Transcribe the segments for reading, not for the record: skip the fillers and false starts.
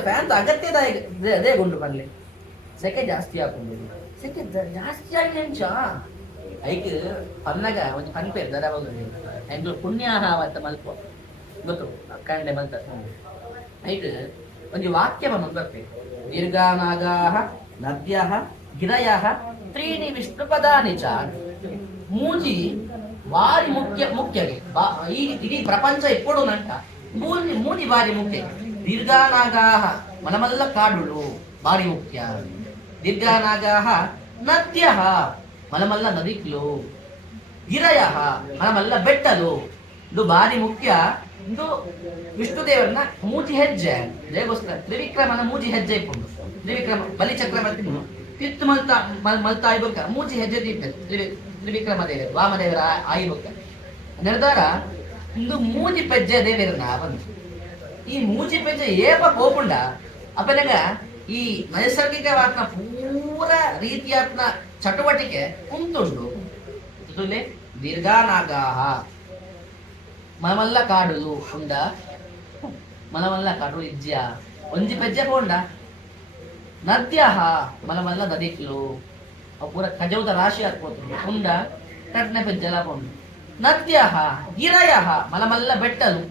fan ಅಗತ್ಯದ ಅದೇ ಗುಂಡು ಬರಲಿ ಸೆಕೆ ಜಾಸ್ತಿ ಹಾಕೊಂಡು ಸೆಕೆ ಜಾಸ್ತಿ ಆಗಿ ನೆಂಚ ಐಕ್ ಪನ್ನಗ ಒಂದು ಕನ್ಪೆ ದರ ಹೋಗಿ ಹೆಂಗ್ಳು ಪುಣ್ಯಾಹಾವತ್ತ ಮಲ್ಪ ಗೊತ್ತು ಕಂಡೆ ಮಲ್ತ ಐಕ್ ಒಂದು ವಾಕ್ಯ ಬಂದು ಬರ್ತೇವೆ ದೀರ್ಘಾನಾಗಾಹ ನದ್ಯಃ ಗಿರಯಃ ತ್ರೀಣಿ ವಿಷ್ಣು ಪದಾನಿ ಚ ಮೂಜಿ ಭಾರಿ ಮುಖ್ಯಗೆ ಈ ಇಡೀ ಪ್ರಪಂಚ ಎಪ್ಪಡು ನಂಟ ಮೂಜಿ ಭಾರಿ ಮುಖ್ಯ ದೀರ್ಘಾನಾಗಾಹ ಮನಮಲ್ಲ ಕಾಡುಳು ಭಾರಿ ಮುಖ್ಯ ದೀರ್ಘಾನಾಗಾಹ ನದ್ಯಃ ಮನಮಲ್ಲ ನದಿಕ್ಲು ಗಿರಯಃ ಮನಮಲ್ಲ ಬೆಟ್ಟಲು ಇದು ಭಾರಿ ಮುಖ್ಯ ಇದು ವಿಷ್ಣುದೇವರನ್ನ ಮೂಜಿ ಹೆಜ್ಜೆ ದೇವಗೋಸ್ಕರ ತ್ರಿವಿಕ್ರಮನ ಮೂಜಿ ಹೆಜ್ಜೆ ಇಟ್ಕೊಂಡು ತ್ರಿವಿಕ್ರಮ ಬಲಿಚಕ್ರವರ್ತಿ ಕಿತ್ತು ಮಲ್ತಾ ಇರ್ಬೇಕ ಮೂಜಿ ಹೆಜ್ಜೆ ದೀಪ ತ್ರಿವಿಕ್ರಮ ದೇವರು ವಾಮದೇವರ ಆಯ್ಬೇಕ ನಿರ್ಧಾರ ಇಂದು ಮೂಜಿ ಪೆಜ್ಜೆ ದೇವರನ್ನ ಬಂದು ಈ ಮೂಜಿ ಪೆಜ್ಜೆ ಏಪ ಹೋಗುಂಡ ಅಪ್ಪನಾಗ ಈ ನೈಸರ್ಗಿಕವಾದ ಪೂರ ರೀತಿಯಾತ್ನ ಚಟುವಟಿಕೆ ಕುಂತುಂಡು ದೀರ್ಘಾನಾಗಾಹ ಮನಮಲ್ಲ ಕಾಡುದು ಉಂಡ ಮನಮಲ್ಲ ಕಾಡು ಇಜ್ಜ ಒಂಜಿ ಪೆಜ್ಜೆ ಪೋಂಡ ನದ್ಯಃ ಮನಮಲ್ಲ ನದಿಕ್ಲು ಅವು ಪೂರ ಕಜೌದ ರಾಶಿ ಹಾಕ್ಬೋದು ಉಂಡ ಕಟ್ನೆ ಪೆಜ್ಜೆಲ್ಲ ಪೋಂಡು ನದ್ಯಃ ಗಿರಯಃ ಮಲಮಲ್ಲ ಬೆಟ್ಟಲು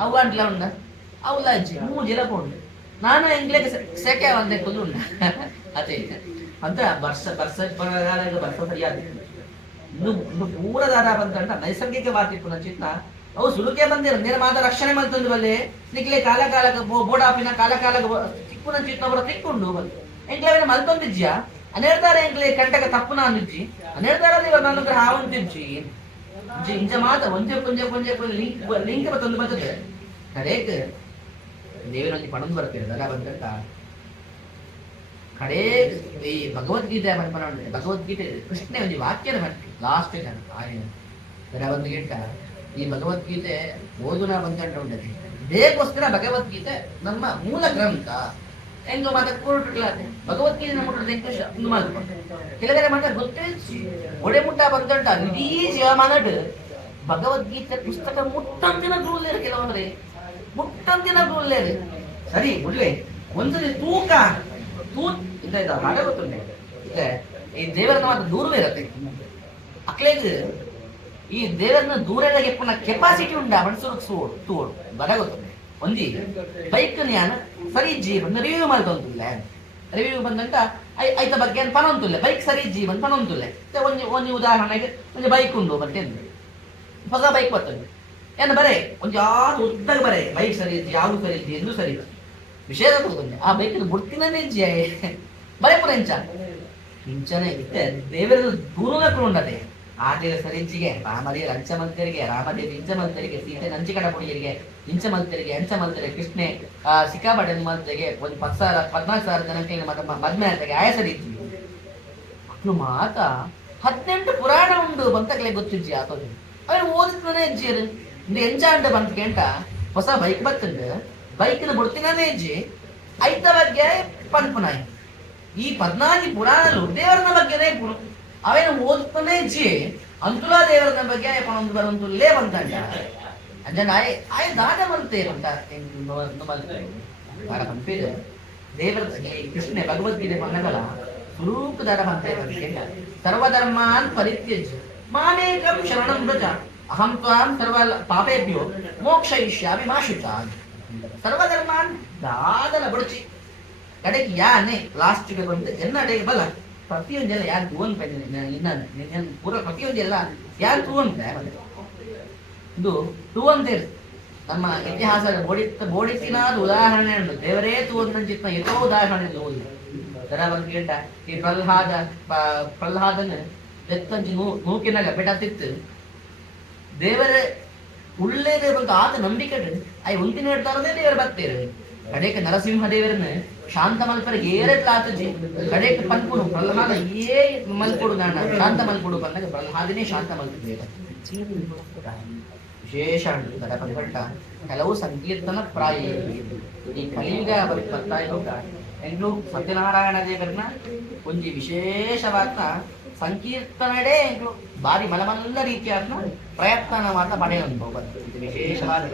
ಅವು ಅಂಟ್ಲ ಉಂಡ ಅವಲ್ಲ ಅಜ್ಜಿ ಮೂಜಿಲ ಪೋಂಡು ನಾನು ಎಂಗ್ಲೆಗೆ ಸೆಕೆ ಒಂದೇ ಕುದುಂಡ ಅದೇ ಅಂತ ಬರ್ಸ ಸರಿಯಾದ ಇನ್ನು ಪೂರ ದಾರ ಬಂದಂಟ ನೈಸರ್ಗಿಕವಾಗಿ ಚಿತ್ತ ಅವು ಸುಲುಕೆ ಬಂದಿರ ನೇರ ಮಾದ ರಕ್ಷಣೆ ಮಲ್ತಂದು ಬಲ್ಲೆ ನಿಕ್ಲೆ ಕಾಲ ಕಾಲಕ್ಕೆ ಬೋಡಾಪಿನ ಕಾಲ ತಿಕ್ಕುನ ಚಿತ್ತ ಅವರ ತಿಕ್ಕೊಂಡು ಬಂದು ಎಂಗ್ಲೇವಿನ ಮಲ್ತೊಂದಿಜ್ಜ ಅನೇರ್ದಾರ ಎಂಗ್ಲೆ ಕಂಟಕ ತಪ್ಪು ನಾನು ಇಜ್ಜಿ ಅನೇರ್ದಾರ ದೇವ ನನ್ನ ಹಾವಂತಿಜ್ಜಿ ಇಂಚ ಮಾತ ಒಂಜೆ ಕೊಂಜೆ ಲಿಂಕ್ ತಂದು ಬರ್ತದೆ ಕಡೆಕ್ ದೇವರಲ್ಲಿ ಪಣಂದು ಬರ್ತೀರಿ ದರ ಬಂದಂತ ಕಡೆ ಈ ಭಗವದ್ಗೀತೆ ಭಗವದ್ಗೀತೆ ಕೃಷ್ಣ ಒಂದು ವಾಕ್ಯದ ಬರ್ತೀವಿ ಲಾಸ್ಟ್ ದರ ಬಂದು ಗಿಂಟ ಈ ಭಗವದ್ಗೀತೆ ಓದುನ ಬಂದಂಟ ಉಂಟದೆ ಬೇಗೋಸ್ಕರ ಭಗವದ್ಗೀತೆ ನಮ್ಮ ಮೂಲ ಗ್ರಂಥ ಹೆಂಗೋ ಮಾತ ಕೂರ್ಟುಗಳಾದೆ ಭಗವದ್ಗೀತೆ ನಮ್ಮ ಮಾಡ್ಕೊಂಡು ಕೆಲವರೆ ಮಾತ ಗೊತ್ತೇ ಒಡೆ ಮುಟ್ಟ ಬಂದಂಟ ಇಡೀ ಜೀವಮಾನಡ್ ಭಗವದ್ಗೀತೆ ಪುಸ್ತಕ ಮುಟ್ಟಂತಿನ ದೂರ್ಲೇರು ಕೆಲವೊಂದ್ರೆ ಮುಟ್ಟಂತಿನ ದೂರ್ಲೇರು ಸರಿ ಬಿಡ್ಲೆ ಒಂದ್ಸರಿ ತೂಕ ಇಂತ ಹಾಗೆ ಗೊತ್ತುಂಟೆ ಈ ದೇವರನ್ನ ಮಾತ್ರ ದೂರವೇ ಇರತ್ತೆ ಅಕ್ಲೇಗ್ ಈ ದೇವರನ್ನ ದೂರದಾಗೆ ಪುನಃ ಕೆಪಾಸಿಟಿ ಉಂಡ ಮನಸ್ಸು ತೋಡು ಬರ ಗೊತ್ತುಂಟೆ ಒಂಜಿ ಬೈಕ್ ನ್ಯಾನ ಸರಿ ಜೀವನ ರಿವ್ಯೂ ಮಾಡ್ತಂತಿಲ್ಲ ರಿವ್ಯೂ ಬಂದಂತ ಐತ ಬಗ್ಗೆ ಅಂತ ಪನೊಂತುಲ್ಲ ಬೈಕ್ ಸರಿ ಜೀವನ್ ಪನೊಂತುಲ್ಲ ಒಂಜಿ ಉದಾಹರಣೆಗೆ ಒಂದು ಬೈಕ್ ಉಂಡು ಮತ್ತೆ ಹೊಸ ಬೈಕ್ ಬರ್ತದೆ ಏನು ಬರೇ ಒಂದು ಯಾರು ಉದ್ದಾಗ ಬರೇ ಬೈಕ್ ಸರಿ ಇದ್ದಿ ಯಾವುದು ಸರಿ ಇದ್ದಿ ಎಂದು ಸರಿ ವಿಷಯ ತಗೊಂಡೆ ಆ ಬೈಕ್ ಬುಡ್ತಿನೇ ಇಜ್ಜೆ ಬರೇ ಪುರ ಇಂಚನೆ ಇತ್ತೆ ದೇವರ ದೂರಕ್ಕೆ ಉಂಡದೆ ಆದೇವ ಸರಿಜ್ಜಿಗೆ ರಾಮದೇವ ಅಂಚ ಮಲ್ತರಿಗೆ ರಾಮದೇವ ಇಂಚ ಮಲ್ತರಿಗೆ ಸೀತೆ ನಂಚಿ ಕಡ ಪುಡಿಯರಿಗೆ ಇಂಚ ಮಲ್ತರಿಗೆ ಅಂಚ ಮಲ್ತರಿಗೆ ಕೃಷ್ಣೆ ಸಿಕ್ಕಾಪಟ್ಟೆ ಮಲ್ತರಿಗೆ ಒಂದು 14,000 ಜನಕ್ಕೆ ಮದ್ಮೆ ಅಂತಾಗೆ ಆಯ ಸರಿಜ್ಜಿ ಮಕ್ಕಳು ಮಾತ 18 ಪುರಾಣ ಉಂಡು ಬಂತಕ್ಲೆ ಗೊತ್ತಿಜ್ಜಿ ಆತೋದು ಅವ್ರು ಓದಿಸ್ತಾನೆ ಇಜ್ಜಿರು ಇಂದು ಎಂಚ ಅಂಡ ಬಂತ ಕೆಂಟ ಹೊಸ ಬೈಕ್ ಬರ್ತಂಡು ಬೈಕಿನ ಬುಡ್ತಿನೇ ಇಜ್ಜಿ ಐತ ಬಗ್ಗೆ ಪನ್ಪುನಾಯಿ ಈ 14 ಪುರಾಣಲು ದೇವರನ ಬಗ್ಗೆನೇ ಪುರು ಅವೇನು ಓದ್ತಾನೆ ಇಜ್ಜಿ ಅಂತುಲಾ ದೇವರನ ಬಗ್ಗೆ ಒಂದು ಬರಂತುಲ್ಲೇ ಬಂತಂಡ ಅಂಜನ ಆಯ್ ದಾಟ ಬಂತೆ ಅಂತ ಪಂಪಿದ ದೇವರ ಕೃಷ್ಣ ಭಗವದ್ಗೀತೆ ಮನ್ನಗಲ ಸ್ವರೂಪ ದಾರ ಬಂತೆ ಸರ್ವಧರ್ಮಾನ್ ಪರಿತ್ಯಜ್ಯ ಮಾಮೇಕಂ ಶರಣಂ ವ್ರಜ ಅಹಂ ತ್ವಾಂ ಸರ್ವ ಪಾಪೇಭ್ಯೋ ಮೋಕ್ಷಯಿಷ್ಯಾಮಿ ಮಾ ಶುಚಾ ಸರ್ವಧರ್ಮಾನ್ ದಾದನ ಬುಡಚಿ ಕಡೆಗೆ ಯಾನೆ ಲಾಸ್ಟ್ಗೆ ಬಂದು ಎನ್ನಡೆಗೆ ಬಲ ಪ್ರತಿಯೊಂದೆಲ್ಲ ಯಾರು ತೂನ್ ಇನ್ನ ಪೂರ ಪ್ರತಿಯೊಂದೆಲ್ಲ ಯಾರು ತೂವಂತ ಇದು ತೂವಂತೆ ನಮ್ಮ ಇತಿಹಾಸ ಬೋಡಿಸಿನಾದ ಉದಾಹರಣೆ ಉಂಟು ದೇವರೇ ತೂವಂತ ಎಷ್ಟೋ ಉದಾಹರಣೆ ಓದಿ ದರ ಬಂದು ಕೇಟ ಈ ಪ್ರಹ್ಲಾದನ ಎತ್ತಂಚಿ ನೂಕಿನಾಗ ಬೆಟತ್ತಿತ್ತು ದೇವರೇ ಉಳ್ಳೇದೇ ಬಂದು ಆತ ನಂಬಿಕೆ ಅಯ್ಯ ಒಂದಿನ ಹೇಳ್ತಾರದೇ ದೇವರು ಬರ್ತೀರ ಕಡೆಗೆ ನರಸಿಂಹ ದೇವರನ್ನ ಶಾಂತ ಮಲ್ಪರಿಗೆ ಏರೆತ್ಲಾತಜಿ ಕಡೆಗೆ ಪನ್ಪುಡು ಪ್ರಹ್ಲಾದ ಏ ಮಲ್ಪುಡು ನಾನ ಶಾಂತ ಮಲ್ಪುಡು ಬಂದಾಗ ಪ್ರಹ್ಲಾದನೇ ಶಾಂತ ಮಲ್ಪದೇವ ವಿಶೇಷ ದರ ಪಂಗಟ್ಟ ಕೆಲವು ಸಂಕೀರ್ತನ ಪ್ರಾಯ ಈ ಕಲಿಯುಗ ಬರ್ತಾ ಇರೋಗ ಎಂಗ್ಳು ಸತ್ಯನಾರಾಯಣ ದೇವರನ್ನ ಒಂಜಿ ವಿಶೇಷವಾದ ಸಂಕೀರ್ತನಡೆ ಎಂಗ್ಳು ಬಾರಿ ಮಲಮಲ್ಲ ರೀತಿಯಾದ ಪ್ರಯತ್ನ ಮಾತ್ರ ಪಡೆಯಲು ವಿಶೇಷವಾದ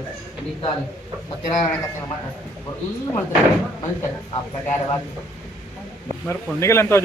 ಸತ್ಯನಾರಾಯಣ ಕಥೆ ಮಾತಾಡ್ತಾರೆ ಫುಲ್ ಮಾಡ್ತಾರೆ ಮನುಷ್ಯನ ಆ ಪ್ರಕಾರವಾಗಿ మరి పుణ్యగలు ఎంతో